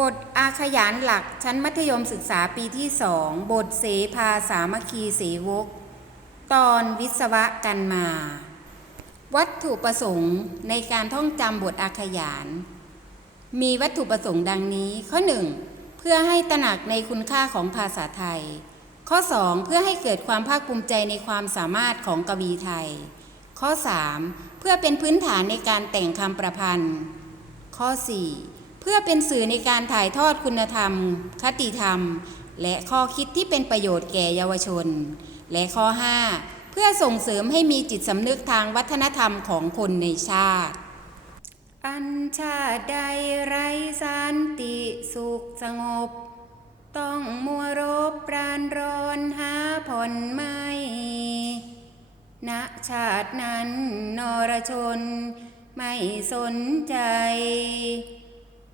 บทอาขยานหลักชั้นมัธยมศึกษาปีที่สอง บทเสภาสามัคคีเสวก ตอนวิศวะกันมา วัตถุประสงค์ในการท่องจำบทอาขยาน มีวัตถุประสงค์ดังนี้ ข้อ 1 เพื่อให้ตระหนักในคุณค่าของภาษาไทย ข้อ 2 เพื่อให้เกิดความภาคภูมิใจในความสามารถของกวีไทย ข้อ 3 เพื่อเป็นพื้นฐานในการแต่งคำประพันธ์ ข้อ 4 เพื่อเป็นสื่อในการถ่ายทอดคุณธรรม คติธรรม และข้อคิดที่เป็นประโยชน์แก่เยาวชน และข้อ 5 เพื่อส่งเสริมให้มีจิตสำนึกทางวัฒนธรรมของคนในชาติ อันชาติใดไรสันติสุขสงบ ต้องมัวรบปรานร้อนหาผ่อนไม่ณชาตินั้นนรชน ไม่สนใจ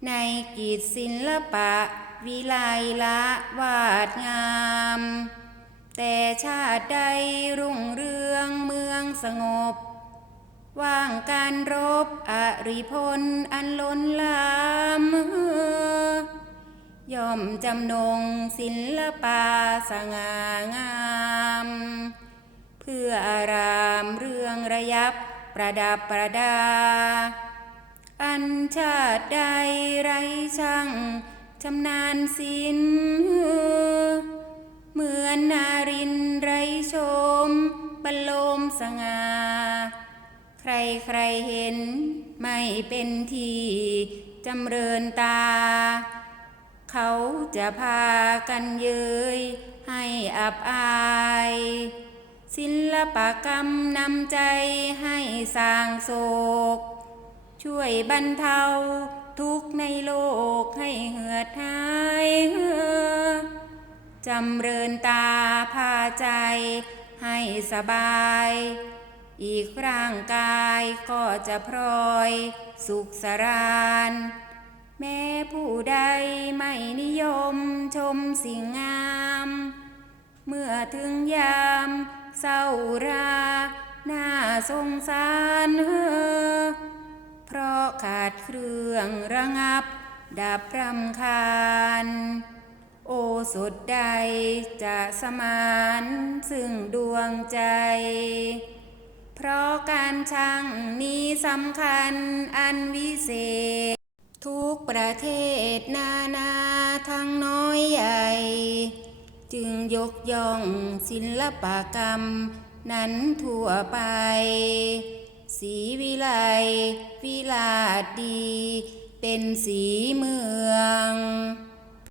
ในกิจศิลปะ วิไลละวาดงาม แต่ชาติใดรุ่งเรืองเมืองสงบ ว่างการรบอริพลอันล้นลามย่อมจำนงศิลปะสง่างาม เพื่ออารามเรื่องระยับประดับประดา อันชาติใดไรช่างชำนาญศิลป์เหมือนนารินไรชมบรรลมสง่าใครใครเห็นไม่เป็นทีจำเริญตา เขาจะพากันเย้ยให้อับอาย ศิลปกรรมนำใจให้สร้างโศก ช่วยบรรเทาทุกข์ในโลกให้เหือดหายจำเริญตาพาใจให้สบาย อีกร่างกายก็จะพลอยสุขสรานแม้ผู้ใดไม่นิยมชมสิ่งงาม เมื่อถึงยามเศร้าราหน้าสงสารเฮอ เพราะขาดเครื่องระงับ ดับรำคาญ โอสดใดจะสมานซึ่งดวงใจ เพราะการช่างนี้สำคัญอันวิเศษ ทุกประเทศนานาทั้งน้อยใหญ่ จึงยกย่องศิลปกรรมนั้นทั่วไป สีวิไลวิลาดี เป็นสีเมือง